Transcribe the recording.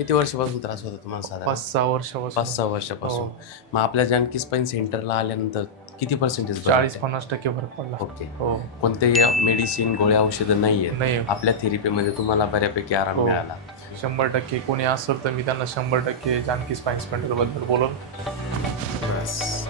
किती वर्षापासून त्रास होता तुम्हाला साधारण? 5-6 वर्षापासून. 5-6 वर्षापासून. हो. मग आपल्या जानकी स्पाईन सेंटरला आल्यानंतर किती पर्सेंटेज बरं वाटतंय? 40-50% फरक पडला. ओके. हो. कोणतेही मेडिसिन, गोळ्या, औषधं नाही आहेत. नाही. आपल्या थेरपीमध्ये तुम्हाला बऱ्यापैकी आराम हो. मिळाला. 100% कोणी असेल तर मी त्यांना 100% जानकी स्पाईन सेंटरबद्दल बोलेन. बस.